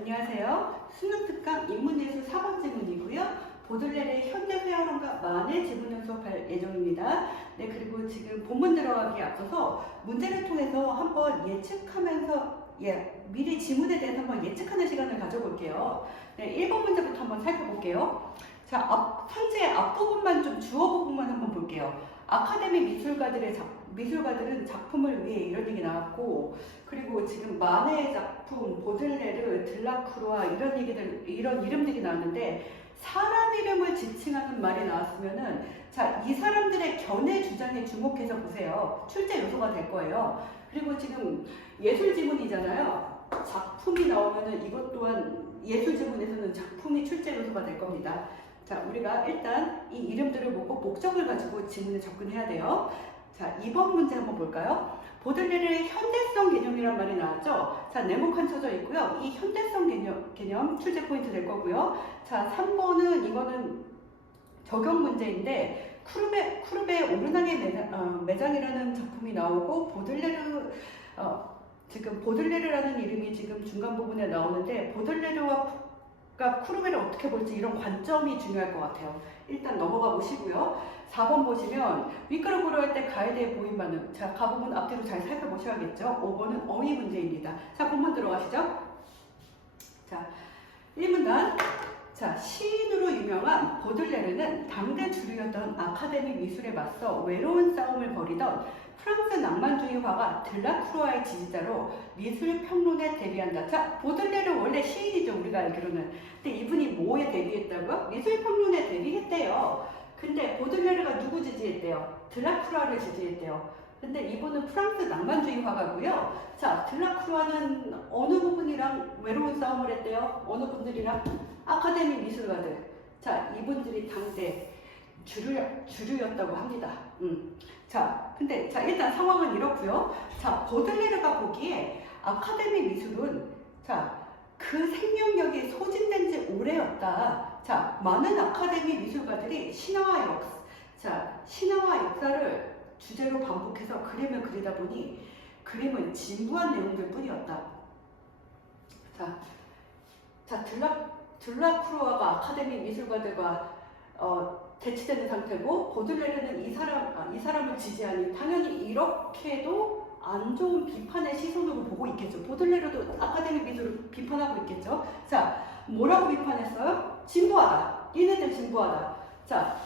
안녕하세요. 수능특강 인문예술 4번째 문이고요. 보들레르의 현대회화론과 만의 지문을 수업할 예정입니다. 네, 그리고 지금 본문 들어가기에 앞서서 문제를 통해서 한번 예측하면서 미리 지문에 대해서 한번 예측하는 시간을 가져볼게요. 네, 1번 문제부터 한번 살펴볼게요. 자, 선지의 앞부분만 좀 주어 부분만 한번 볼게요. 아카데미 미술가들은 작품을 위해 이런 얘기 나왔고, 그리고 지금 마네의 작품, 보들레르, 들라크루아 이런 이름들이 나왔는데, 사람 이름을 지칭하는 말이 나왔으면은, 자, 이 사람들의 견해 주장에 주목해서 보세요. 출제 요소가 될 거예요. 그리고 지금 예술 지문이잖아요. 작품이 나오면은 이것 또한 예술 지문에서는 작품이 출제 요소가 될 겁니다. 자, 우리가 일단 이 이름들을 보고 목적을 가지고 지문에 접근해야 돼요. 자, 2번 문제 한번 볼까요? 보들레르의 현대성 개념이란 말이 나왔죠? 자, 네모칸 쳐져 있고요. 이 현대성 개념 출제 포인트 될 거고요. 자, 3번은 이거는 적용 문제인데 쿠르베의 오르낭의 매장이라는 작품이 나오고 지금 보들레르라는 이름이 지금 중간 부분에 나오는데 보들레르와 쿠르베를 어떻게 볼지 이런 관점이 중요할 것 같아요. 일단 넘어가 보시고요. 4번 보시면 윗그룹 구로할 때 가에 대해 보인 반응. 자, 가 부분 앞뒤로 잘 살펴보셔야겠죠. 5번은 어휘 문제입니다. 자, 본문 들어가시죠. 자, 1문단. 자, 시인으로 유명한 보들레르는 당대 주류였던 아카데미 미술에 맞서 외로운 싸움을 벌이던 프랑스 낭만주의 화가 들라크루아의 지지자로 미술 평론에 데뷔한다. 자, 보들레르 원래 시인이죠, 우리가 알기로는. 근데 이분이 뭐에 데뷔했다고요? 미술 평론에 데뷔했대요. 근데 보들레르가 누구 지지했대요? 들라크루아를 지지했대요. 근데 이분은 프랑스 낭만주의 화가고요. 자, 들라크루아는 어느 부분이랑 외로운 싸움을 했대요? 어느 분들이랑? 아카데미 미술가들. 자, 이분들이 당대 주류였다고 합니다. 자, 근데 자, 일단 상황은 이렇고요. 자, 보들레르가 보기에 아카데미 미술은 그 생명력이 소진된 지 오래였다. 자, 많은 아카데미 미술가들이 신화와 역사를 주제로 반복해서 그림을 그리다 보니 그림은 진부한 내용들 뿐이었다. 자, 들라크루아가 아카데미 미술가들과 대치되는 상태고 보들레르는 이 사람을 지지하니 당연히 이렇게도 안 좋은 비판의 시선으로 보고 있겠죠. 보들레르도 아카데미 미술을 비판하고 있겠죠. 자, 뭐라고 비판했어요? 진부하다. 얘네들 진부하다. 자,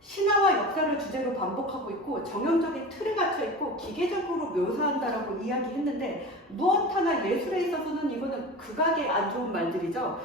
신화와 역사를 주제로 반복하고 있고 정형적인 틀에 갇혀 있고 기계적으로 묘사한다라고 이야기했는데 무엇 하나 예술에 있어서는 이거는 극악의 안 좋은 말들이죠.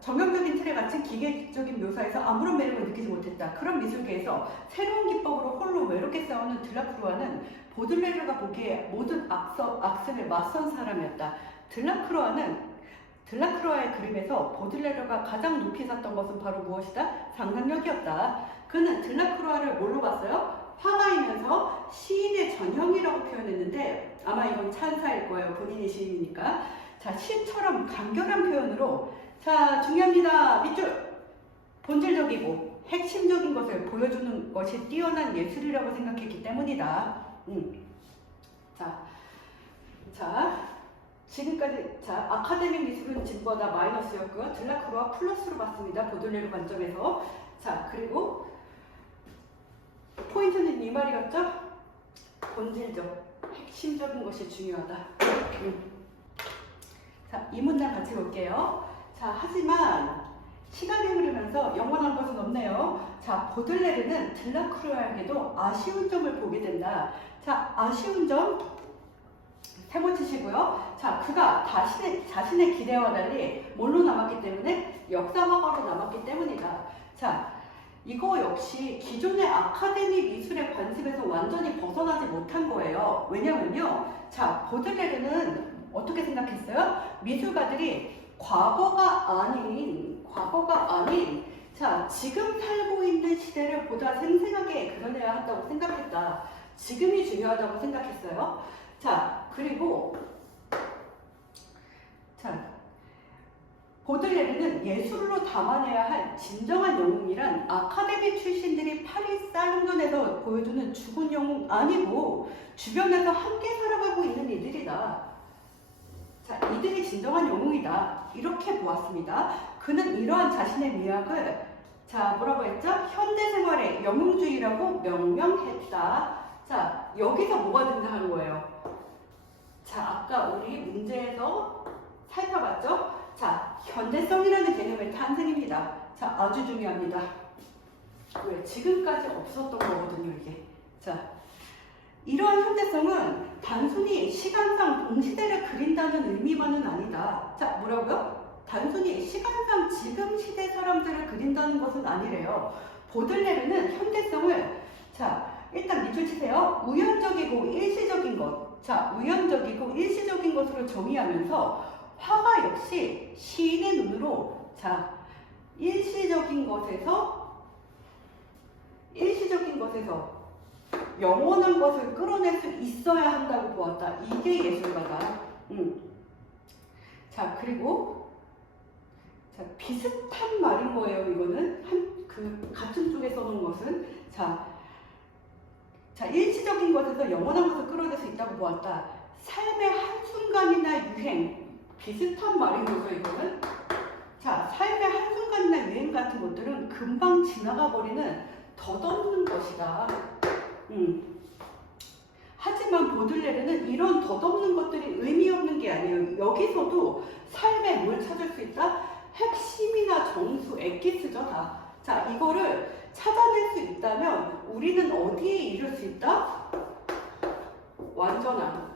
정형적인 틀에 갇힌 기계적인 묘사에서 아무런 매력을 느끼지 못했다. 그런 미술계에서 새로운 기법으로 홀로 외롭게 싸우는 들라크루아는 보들레르가 보기에 모든 악습에 맞선 사람이었다. 들라크루아의 그림에서 보들레르가 가장 높이 샀던 것은 바로 무엇이다? 상상력이었다. 그는 들라크루아를 뭘로 봤어요? 화가이면서 시인의 전형이라고 표현했는데 아마 이건 찬사일 거예요. 본인이 시인이니까. 자, 시처럼 간결한 표현으로 자, 중요합니다. 밑줄! 본질적이고 핵심적인 것을 보여주는 것이 뛰어난 예술이라고 생각했기 때문이다. 지금까지 아카데미 미술은 진보다 마이너스였고요. 들라크루아 플러스로 봤습니다. 보들레르 관점에서. 자, 그리고 포인트는 이 말이었죠? 본질적, 핵심적인 것이 중요하다. 자, 이 문장 같이 볼게요. 자, 하지만 시간이 흐르면서 영원한 것은 없네요. 자, 보들레르는 들라크루아에게도 아쉬운 점을 보게 된다. 자, 아쉬운 점 세모 치시고요. 자, 그가 자신의 기대와 달리 뭘로 남았기 때문에? 역사 화가로 남았기 때문이다. 자, 이거 역시 기존의 아카데미 미술의 관습에서 완전히 벗어나지 못한 거예요. 왜냐면요. 자, 보들레르는 어떻게 생각했어요? 미술가들이 과거가 아닌 자, 지금 살고 있는 시대를 보다 생생하게 그려내야 한다고 생각했다. 지금이 중요하다고 생각했어요. 자, 그리고 보들레르는 예술로 담아내야 할 진정한 영웅이란 아카데미 출신들이 파리사 행전에서 보여주는 죽은 영웅 아니고 주변에서 함께 살아가고 있는 이들이다. 자, 이들이 진정한 영웅이다. 이렇게 보았습니다. 그는 이러한 자신의 미학을 자, 뭐라고 했죠? 현대생활의 영웅주의라고 명명했다. 자, 여기서 뭐가 등장하는 거예요? 자, 아까 우리 문제에서 살펴봤죠? 자, 현대성이라는 개념의 탄생입니다. 자, 아주 중요합니다. 왜? 지금까지 없었던 거거든요, 이게. 자, 이러한 현대성은 단순히 시간상 동시대를 그린다는 의미만은 아니다. 자, 뭐라고요? 단순히 시간상 지금 시대 사람들을 그린다는 것은 아니래요. 보들레르는 현대성을 자, 일단 밑줄 치세요. 우연적이고 일시적인 것. 자, 우연적이고 일시적인 것으로 정의하면서 화가 역시 시인의 눈으로 자, 일시적인 것에서 영원한 것을 끌어낼 수 있어야 한다고 보았다. 이게 예술가다. 자, 그리고 자, 비슷한 말인 거예요. 이거는 같은 쪽에 써놓은 것은 자, 일시적인 것에서 영원한 것을 끌어낼 수 있다고 보았다. 삶의 한순간이나 유행 비슷한 말인 거죠. 이거는 자, 삶의 한순간이나 유행 같은 것들은 금방 지나가 버리는 덧없는 것이다. 하지만 보들레르는 이런 덧없는 것들이 의미 없는 게 아니에요. 여기서도 삶에 뭘 찾을 수 있다? 핵심이나 정수, 엑기스죠, 다. 자, 이거를 찾아낼 수 있다면 우리는 어디에 이룰 수 있다? 완전한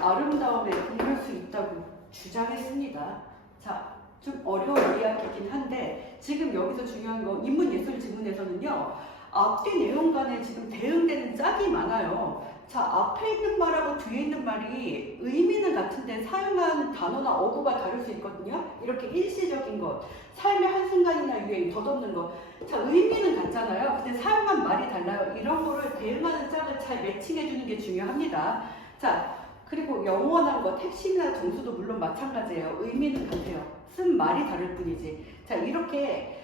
아름다움에 이룰 수 있다고 주장했습니다. 자, 좀 어려운 이야기이긴 한데 지금 여기서 중요한 거 인문예술 지문에서는요. 앞뒤 내용 간에 지금 대응되는 짝이 많아요. 자, 앞에 있는 말하고 뒤에 있는 말이 의미는 같은데 사용한 단어나 어구가 다를 수 있거든요. 이렇게 일시적인 것, 삶의 한순간이나 유행, 덧없는 것. 자, 의미는 같잖아요. 근데 사용한 말이 달라요. 이런 거를 대응하는 짝을 잘 매칭해주는 게 중요합니다. 자, 그리고 영원한 것, 핵심이나 정수도 물론 마찬가지예요. 의미는 같아요. 쓴 말이 다를 뿐이지. 자, 이렇게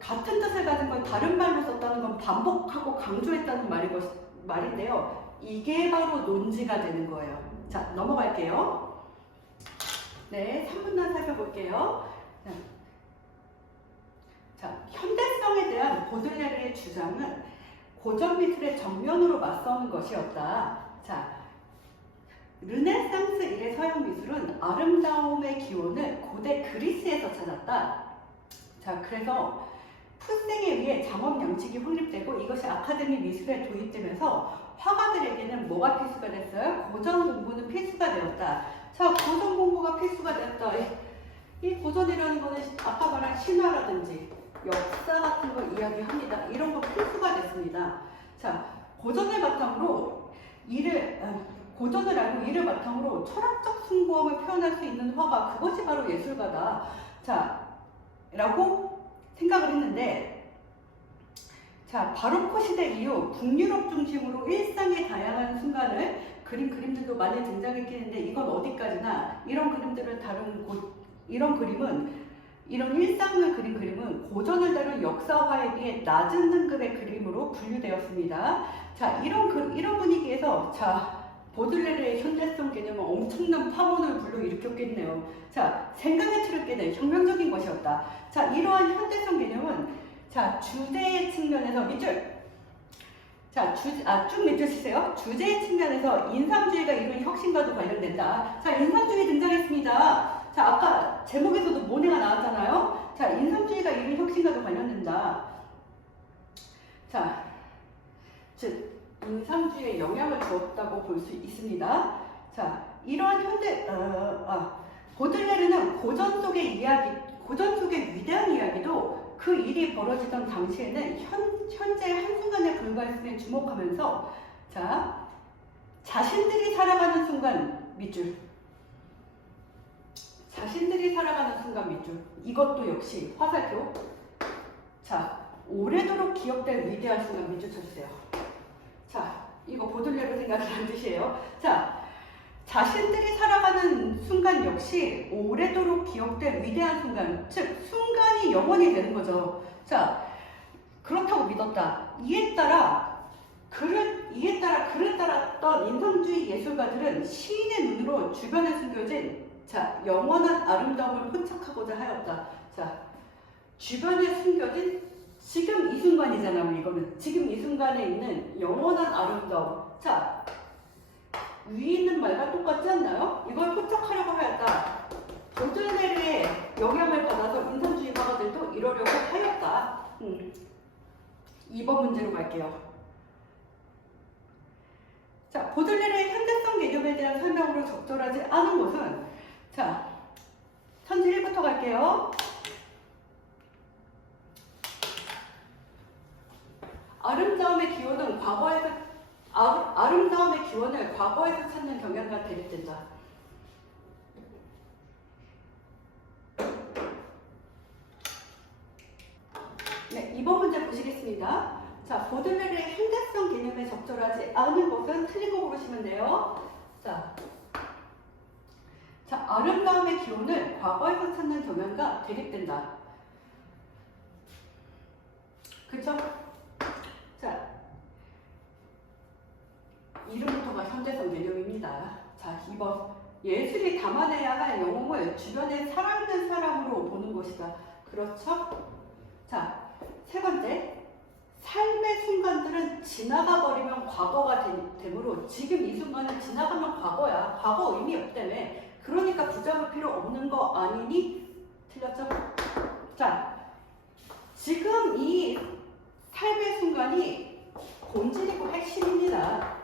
같은 뜻을 가진 걸 다른 말로 썼다는 건 반복하고 강조했다는 말인데요. 이게 바로 논지가 되는 거예요. 자, 넘어갈게요. 네, 3분간 살펴볼게요. 자, 현대성에 대한 보들레르의 주장은 고전 미술의 정면으로 맞서는 것이었다. 자, 르네상스 이래 서양 미술은 아름다움의 기원을 고대 그리스에서 찾았다. 자, 그래서 풀생에 의해 장업 양식이 확립되고 이것이 아카데미 미술에 도입되면서 화가들에게는 뭐가 필수가 됐어요? 고전 공부는 필수가 되었다. 자, 고전 공부가 필수가 되었다. 이 고전이라는 거는 아까 말한 신화라든지 역사 같은 걸 이야기합니다. 이런 거 필수가 됐습니다. 자, 고전을 알고 이를 바탕으로 철학적 숭고함을 표현할 수 있는 화가 그것이 바로 예술가다. 자, 라고 생각을 했는데 자, 바로코 시대 이후 북유럽 중심으로 일상의 다양한 순간을 그림들도 많이 등장했긴 했는데 이건 어디까지나 이런 그림들을 다룬 이런 일상을 그린 그림은 고전을 다룬 역사화에 비해 낮은 등급의 그림으로 분류되었습니다. 자, 이런 분위기에서 자, 보들레르의 현대성 개념은 엄청난 파문을 불러일으켰겠네요. 자, 생각의 틀을 깨는 혁명적인 것이었다. 자, 이러한 현대성 개념은 자, 주제의 측면에서 밑줄. 자, 쭉 밑줄 치세요. 주제의 측면에서 인상주의가 이룬 혁신과도 관련된다. 자, 인상주의 등장했습니다. 자, 아까 제목에서도 모네가 나왔잖아요. 자, 인상주의가 이룬 혁신과도 관련된다. 자, 즉 인상주의에 영향을 주었다고 볼 수 있습니다. 자, 이러한 보들레르는 고전 속의 위대한 이야기도 그 일이 벌어지던 당시에는 현재의 한순간에 불과했음에 주목하면서 자, 자신들이 살아가는 순간 밑줄. 자신들이 살아가는 순간 밑줄. 이것도 역시 화살표. 자, 오래도록 기억될 위대한 순간 밑줄 쳐주세요. 자, 이거 보들레르 생각이라는 뜻이에요. 자, 자신들이 살아가는 순간 역시 오래도록 기억될 위대한 순간, 즉 순간이 영원히 되는 거죠. 자, 그렇다고 믿었다. 이에 따라 그를 따랐던 인성주의 예술가들은 시인의 눈으로 주변에 숨겨진 영원한 아름다움을 포착하고자 하였다. 자, 주변에 숨겨진 지금 이 순간이잖아요. 이거는 지금 이 순간에 있는 영원한 아름다움. 자, 위에 있는 말과 똑같지 않나요? 이걸 포착하려고 하였다. 보들레르의 영향을 받아서 인상주의 화가들도 이러려고 하였다. 2번 문제로 갈게요. 자, 보들레르의 현대성 개념에 대한 설명으로 적절하지 않은 것은, 자, 선지 1부터 갈게요. 아름다움의 기원은 아름다움의 기원을 과거에서 찾는 경향과 대립된다. 네, 2번 문제 보시겠습니다. 자, 보들레르의 현대성 개념에 적절하지 않은 것은 틀린 거 고르시면 돼요. 자, 아름다움의 기원을 과거에서 찾는 경향과 대립된다. 그쵸? 자, 이름부터가 현대성 개념입니다. 자, 2번. 예술이 담아내야 할 영웅을 주변에 살아있는 사람으로 보는 것이다. 그렇죠? 자, 세 번째. 삶의 순간들은 지나가 버리면 과거가 되므로 지금 이 순간은 지나가면 과거야. 과거 의미 없다며. 그러니까 붙잡을 필요 없는 거 아니니? 틀렸죠? 자, 지금 이 삶의 순간이 본질이고 핵심입니다.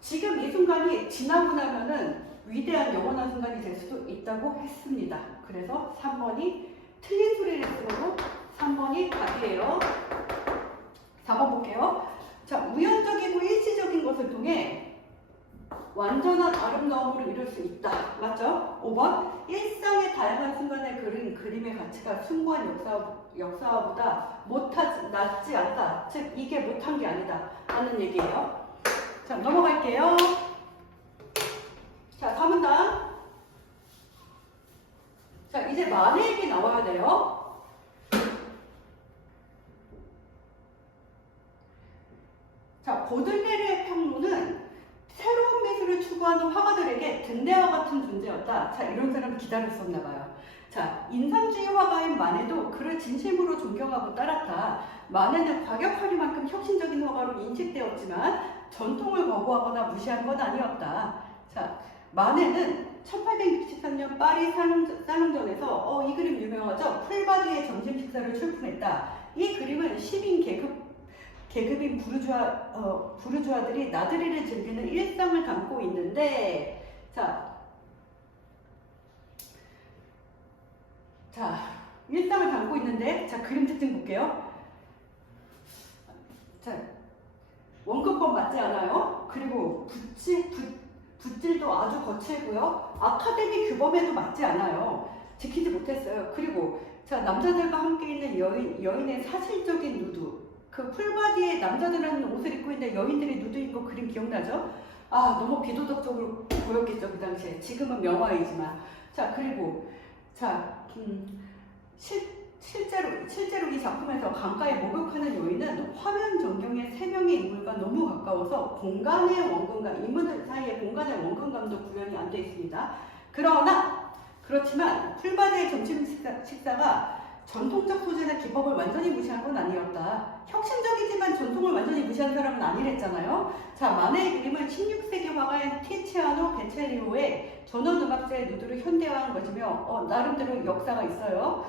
지금 이 순간이 지나고 나면은 위대한 영원한 순간이 될 수도 있다고 했습니다. 그래서 3번이 틀린 소리를 쓰고 3번이 답이에요. 4번 볼게요. 자, 우연적이고 일시적인 것을 통해 완전한 아름다움으로 이룰 수 있다. 맞죠? 5번. 일상의 다양한 순간에 그린 그림의 가치가 숭고한 역사보다 낮지 않다. 즉, 이게 못한 게 아니다. 라는 얘기예요. 자, 넘어갈게요. 자, 3문단. 자, 이제 만의 얘기 나와야 돼요. 자, 보들레르의 평론은 새로운 미술을 추구하는 화가들에게 등대와 같은 존재였다. 자, 이런 사람 기다렸었나 봐요. 자, 인상주의 화가인 마네도 그를 진심으로 존경하고 따랐다. 마네는 과격하리만큼 혁신적인 화가로 인식되었지만 전통을 거부하거나 무시한 건 아니었다. 자, 마네는 1863년 파리 살롱전에서 이 그림 유명하죠? 풀바디의 점심 식사를 출품했다. 이 그림은 시민 계급인 부르주아들이 나들이를 즐기는 일상을 담고 있는데, 자, 일상을 담고 있는데, 자, 그림 특징 볼게요. 자, 원근법 맞지 않아요? 그리고 붓질도 아주 거칠고요. 아카데미 규범에도 맞지 않아요. 지키지 못했어요. 그리고 자, 남자들과 함께 있는 여인의 사실적인 누드. 그 풀바디에 남자들은 옷을 입고 있는데 여인들이 누드 입고 그림 기억나죠? 아, 너무 비도덕적으로 보였겠죠, 그 당시에. 지금은 명화이지만. 자, 그리고 자, 실제로 이 작품에서 강가에 목욕하는 여인은 화면 전경의 세 명의 인물과 너무 가까워서 공간의 원근감, 인물들 사이의 공간의 원근감도 구현이 안 돼 있습니다. 그렇지만 풀바디의 점심 식사가 전통적 소재나 기법을 완전히 무시한 건 아니었다. 혁신적이지만 전통을 완전히 무시한 사람은 아니랬잖아요. 자, 마네의 그림은 16세기 화가인 티치아노 베체리오의 전원음악자의 누드를 현대화한 것이며 나름대로 역사가 있어요.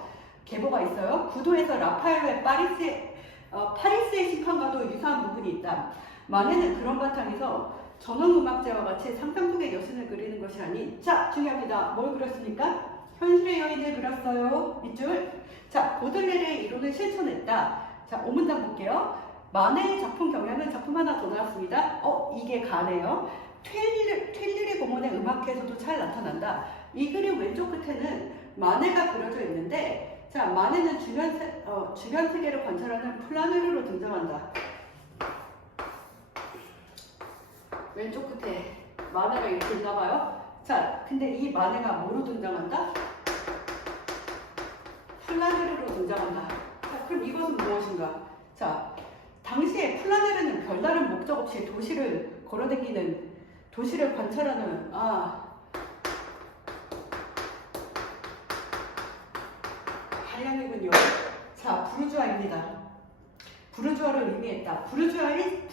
계보가 있어요. 구도에서 라파엘로의 파리스의 심판과도 유사한 부분이 있다. 마네는 그런 바탕에서 전원음악자와 같이 상상 속의 여신을 그리는 것이 아닌, 자, 중요합니다. 뭘 그렸습니까? 현실의 여인을 그렸어요. 밑줄. 자, 보들레르의 이론을 실천했다. 자, 5문단 볼게요. 마네의 작품 경향은 작품 하나 더 나왔습니다. 이게 가네요. 퀼리리 공원의 음악회에서도 잘 나타난다. 이 그림 왼쪽 끝에는 마네가 그려져 있는데, 자, 마네는 주변 세계를 관찰하는 플라네르로 등장한다. 왼쪽 끝에 마네가 이렇게 있나봐요. 자, 근데 이 마네가 뭐로 등장한다? 플라네르로 등장한다. 자, 그럼 이것은 무엇인가? 자, 당시에 플라네르는 별다른 목적 없이 도시를 걸어다니는, 도시를 관찰하는, 한량이군요. 자, 부르주아입니다. 부르주아를 의미했다. 부르주아의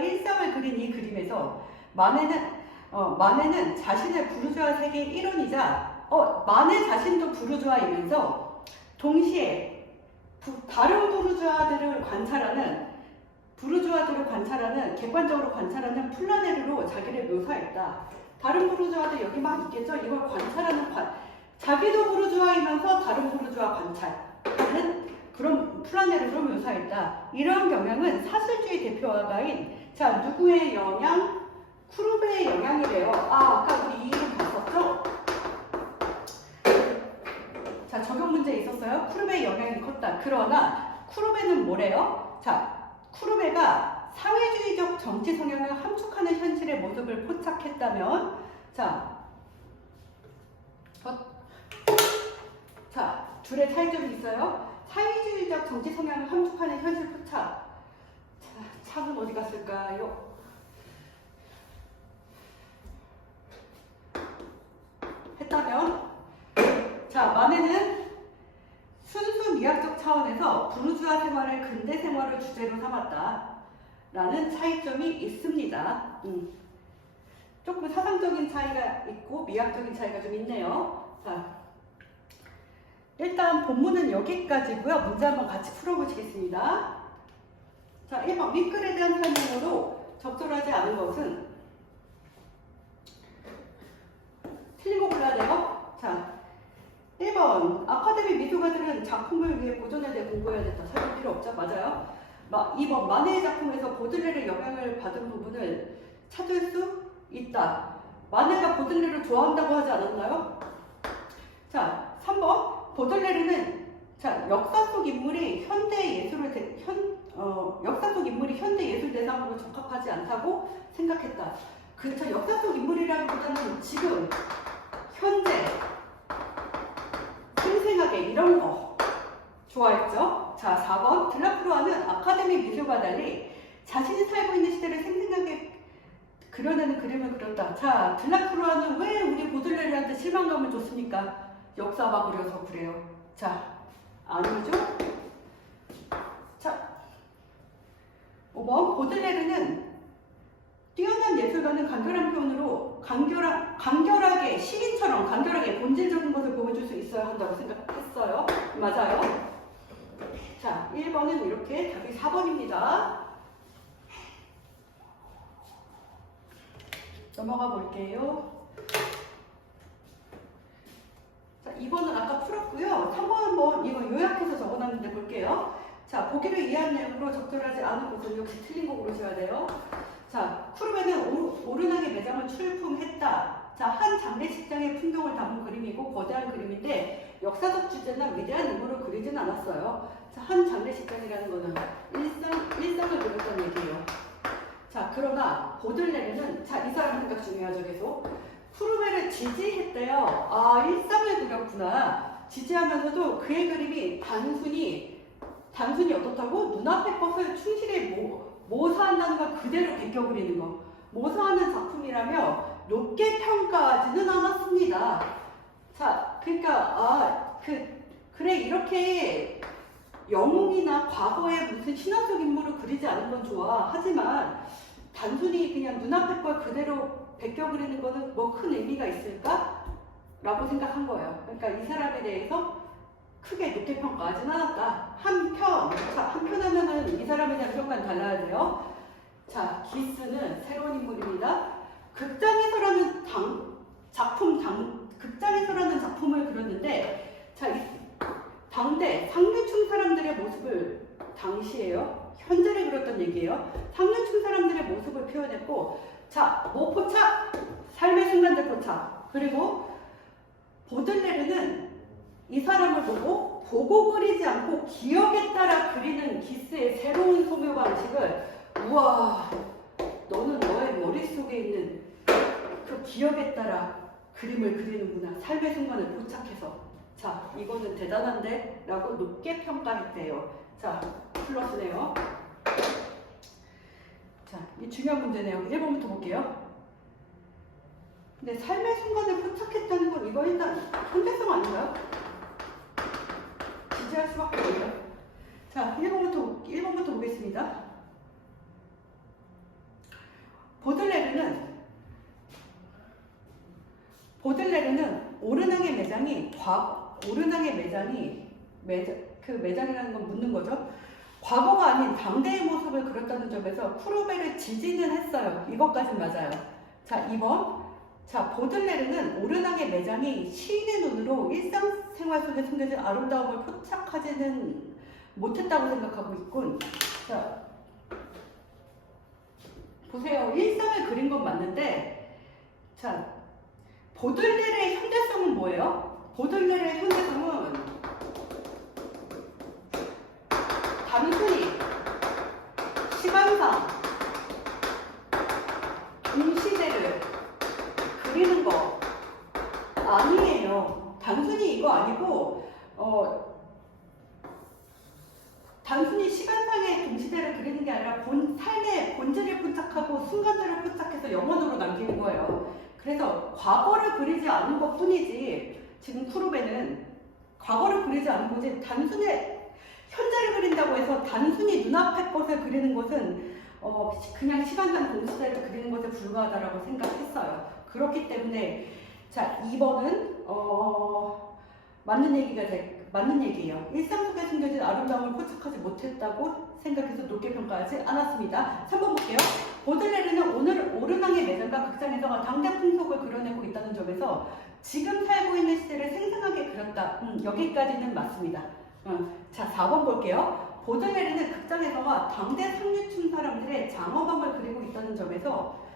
일상을 그린 이 그림에서 마네는 자신의 부르주아 세계의 일원이자 마네 자신도 부르주아이면서 동시에 다른 부르주아들을 관찰하는 객관적으로 관찰하는 플라네르로 자기를 묘사했다. 다른 부르주아들 여기 막 있겠죠? 이걸 관찰하는 자기도 부르주아이면서 다른 부르주아 관찰하는 그런 플라네르로 묘사했다. 이러한 경향은 사실주의 대표가인 누구의 영향? 쿠르베의 영향이래요. 아까 우리 이 이름 봤었죠? 자, 적용 문제 있었어요. 쿠르베의 영향이 컸다. 그러나 쿠르베는 뭐래요? 자, 쿠르베가 사회주의적 정치 성향을 함축하는 현실의 모습을 포착했다면 둘의 차이점이 있어요. 사회주의적 정치 성향을 함축하는 현실 포착. 창은 어디 갔을까요? 했다면 마네는 순수 미학적 차원에서 부르주아 생활을 근대 생활을 주제로 삼았다 라는 차이점이 있습니다. 조금 사상적인 차이가 있고 미학적인 차이가 좀 있네요. 자, 일단 본문은 여기까지고요. 문제 한번 같이 풀어보시겠습니다. 자, 1번 윗글에 대한 설명으로 적절하지 않은 것은 틀린 거 골라야 돼요. 자, 1번 아카데미 미술가들은 작품을 위해 보존에 대해 공부해야 된다. 설명 필요 없죠? 맞아요. 2번 마네의 작품에서 보들레르의 영향을 받은 부분을 찾을 수 있다. 마네가 보들레르를 좋아한다고 하지 않았나요? 자, 3번 보들레르는 역사 속 인물이 현대 예술 대상으로 적합하지 않다고 생각했다. 그렇죠. 역사 속 인물이라기보다는 지금 현재 생생하게 이런 거 좋아했죠. 자, 4번 들라크루아는 아카데미 미술과 달리 자신이 살고 있는 시대를 생생하게 그려내는 그림을 그렸다. 자, 들라크루아는 왜 우리 보들레르한테 실망감을 줬습니까? 역사가 그려서 그래요. 자, 아니죠? 자, 5번 보들레르는 뛰어난 예술가는 간결한 표현으로 간결하게 시인처럼 간결하게 본질적인 것을 보여줄 수 있어야 한다고 생각했어요. 맞아요. 자, 1번은 이렇게 답이 4번입니다. 넘어가 볼게요. 자, 2번은 아까 풀었고요. 3번 한번 이거 요약해서 적어놨는데 볼게요. 자, 보기를 이해한 내용으로 적절하지 않은 것은 역시 틀린 거 고르셔야 돼요. 자, 쿠르베는 오르나게 매장을 출품했다. 자, 한 장례식장의 풍경을 담은 그림이고 거대한 그림인데 역사적 주제나 위대한 인물을 그리진 않았어요. 자, 한 장례식장이라는 거는 일상을 그렸다는 얘기예요. 자, 그러나 보들레르는 이 사람 생각 중요하죠. 계속 쿠르베를 지지했대요. 아, 일상을 그렸구나. 지지하면서도 그의 그림이 단순히 어떻다고? 눈앞의 것을 충실히 모사한다는 걸 그대로 베껴 그리는 거. 모사하는 작품이라며 높게 평가하지는 않았습니다. 자, 그러니까 그래 이렇게 영웅이나 과거의 무슨 신화적 인물을 그리지 않은 건 좋아. 하지만 단순히 그냥 눈앞의 걸 그대로 베껴 그리는 거는 뭐 큰 의미가 있을까? 라고 생각한 거예요. 그러니까 이 사람에 대해서 크게 높게 평가하진 않았다. 한편 하면은 이 사람에 대한 평가는 달라야 돼요. 자, 기스는 새로운 인물입니다. 극장에서라는 작품을 그렸는데, 자, 당대 상류층 사람들의 모습을 당시에요. 현재를 그렸던 얘기예요. 상류층 사람들의 모습을 표현했고, 자, 뭐 포착? 삶의 순간들 포착. 그리고 보들레르는 이 사람을 보고 그리지 않고 기억에 따라 그리는 기스의 새로운 소묘 방식을 우와, 너는 너의 머릿속에 있는 그 기억에 따라 그림을 그리는구나. 삶의 순간을 포착해서. 자, 이거는 대단한데? 라고 높게 평가했대요. 자, 플러스네요. 자, 이 중요한 문제네요. 1번부터 볼게요. 근데 삶의 순간을 포착했다는 건 이거 일단 현대성 아닌가요? 지지할 수밖에 없어요. 자, 1번부터 보겠습니다. 보들레르는 오르낭의 매장이라는 건 묻는 거죠. 과거가 아닌 당대의 모습을 그렸다는 점에서 프로베를 지지는 했어요. 이것까진 맞아요. 자, 2번. 자, 보들레르는 오르낭의 매장이 시인의 눈으로 일상생활 속에 숨겨진 아름다움을 포착하지는 못했다고 생각하고 있군. 자, 보세요. 일상을 그린 건 맞는데, 자, 보들레르의 현대성은 뭐예요? 보들레르의 현대성은 단순히 시간상 동시대를 그리는 거 아니에요. 단순히 이거 아니고 단순히 시간상의 동시대를 그리는 게 아니라 삶의 본질을 포착하고 순간들을 포착해서 영원으로 남기는 거예요. 그래서 과거를 그리지 않은 것 뿐이지, 지금 쿠르베는 과거를 그리지 않은 거지, 단순히 현재를 그린다고 해서 단순히 눈앞의 것을 그리는 것은 그냥 시간상 동시대를 그리는 것에 불과하다라고 생각했어요. 그렇기 때문에 자, 2번은 맞는 얘기예요. 일상 속에 숨겨진 아름다움을 포착하지 못했다고 생각해서 높게 평가하지 않았습니다. 3번 볼게요. 보들레르는 오늘 오르낭의 매장과 극장에서 당대 풍속을 그려내고 있다는 점에서 지금 살고 있는 시대를 생생하게 그렸다. 여기까지는 맞습니다. 자, 4번 볼게요. 보들레르는 극장에서와 당대 상류층 사람들의 장엄함을 그리고 있다는 점에서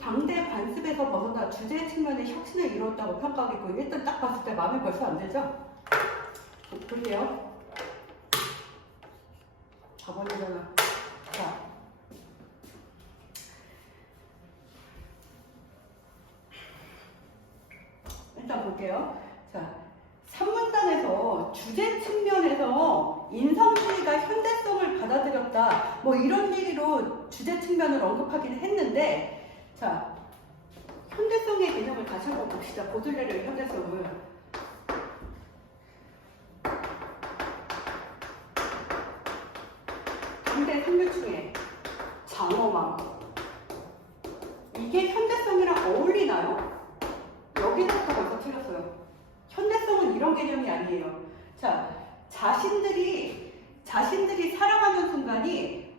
당대 관습에서 벗어나 주제 측면의 혁신을 이루었다고 평가하겠고, 일단 딱 봤을 때 마음이 벌써 안 들죠? 볼게요. 4번이잖아. 자, 일단 볼게요. 자, 3문단에서 주제 측면에서 인상주의가 현대성을 받아들였다, 뭐 이런 얘기로 주제 측면을 언급하긴 했는데, 자, 현대성의 개념을 다시 한번 봅시다. 보들레르의 현대성을. 당대 상류층의 장엄함. 이게 현대성이랑 어울리나요? 여기서부터 벌써 틀렸어요. 현대성은 이런 개념이 아니에요. 자, 자신들이 살아가는 순간이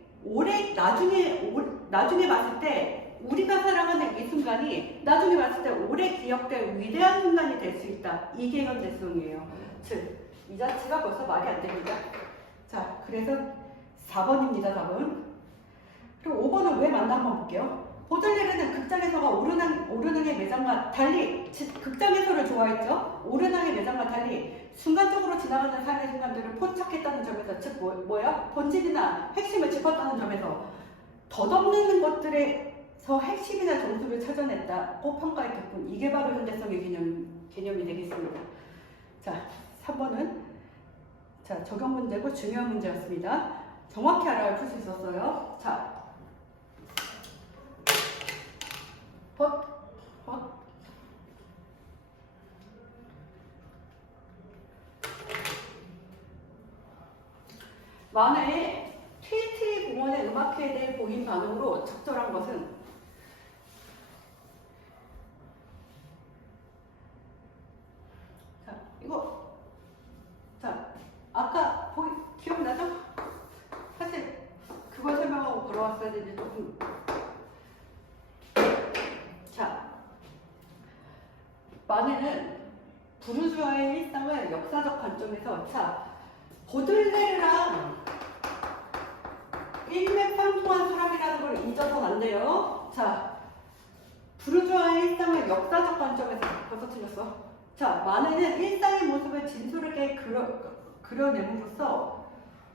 나중에 봤을 때, 우리가 살아가는 이 순간이 나중에 봤을 때 오래 기억될 위대한 순간이 될 수 있다. 이게 현대성이에요. 즉, 이 자체가 벌써 말이 안 됩니다. 자, 그래서 4번입니다. 4번. 그리고 5번은 왜 맞나 한번 볼게요. 보들레르는 극장에서가 오르낭의 매장과 달리, 극장에서를 좋아했죠. 오르낭의 매장과 달리 순간적으로 지나가는 삶의 순간들을 포착했다는 점에서, 즉 뭐야? 본질이나 핵심을 짚었다는 점에서 덧없는 것들에서 핵심이나 정수를 찾아냈다고 평가했겠군. 이게 바로 현대성의 개념이 되겠습니다. 자, 3번은 자, 적용 문제고 중요한 문제였습니다. 정확히 알아야 풀 수 있었어요. 자, 만화의 트위트리 공원의 음악회에 대해 보인 반응으로 적절한 것은, 자, 이거, 자, 아까 기억나죠? 사실 그걸 설명하고 걸어왔어야 되는데 조금. 자, 마네는 부르주아의 일상을 역사적 관점에서, 자, 보들레르랑 일맥상통한 사람이라는 걸 잊어서는 안 돼요. 자, 부르주아의 일상을 역사적 관점에서, 벌써 틀렸어. 자, 마네는 일상의 모습을 진솔하게 그려냄으로써,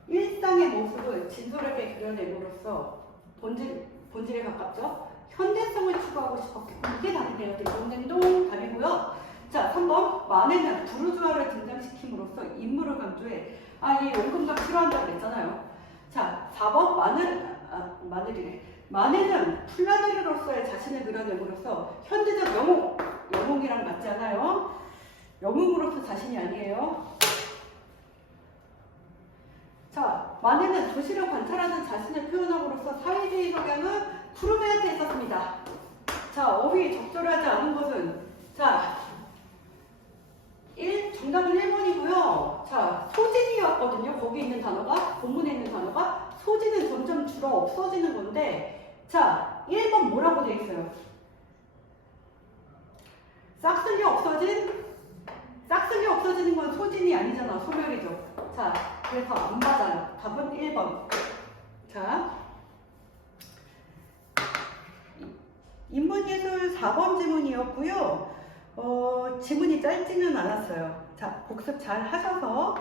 일상의 모습을 진솔하게 그려냄으로써 본질, 본질에 가깝죠. 현대성을 추구하고 싶었기 때문에 이게 답이네요. 대동댕동 답이고요. 자, 3번 마네는 부르주아를 등장시킴으로써 인물을 강조해. 얘 연금감 싫어한다고 그랬잖아요. 자, 4번 마늘이래. 마네는 플라네르로서의 자신을 그려냄으로써 현대적 영웅이랑 맞지 않아요? 영웅으로서 자신이 아니에요. 자, 마네는 도시를 관찰하는 자신을 표현함으로써 사회주의 성향은 프루메한테 있었습니다. 자, 어휘 적절하지 않은 것은 자, 정답은 1번이고요. 자, 소진이었거든요. 거기 있는 단어가, 본문에 있는 단어가 소진은 점점 줄어 없어지는 건데 자, 1번 뭐라고 돼 있어요? 싹쓸이 없어지는 건 소진이 아니잖아. 소멸이죠. 자, 그래서 안 맞아요. 답은 1번. 자, 인문예술 4번 지문이었고요. 지문이 짧지는 않았어요. 자, 복습 잘 하셔서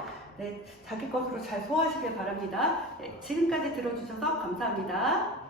자기 것으로 잘 소화하시길 바랍니다. 지금까지 들어주셔서 감사합니다.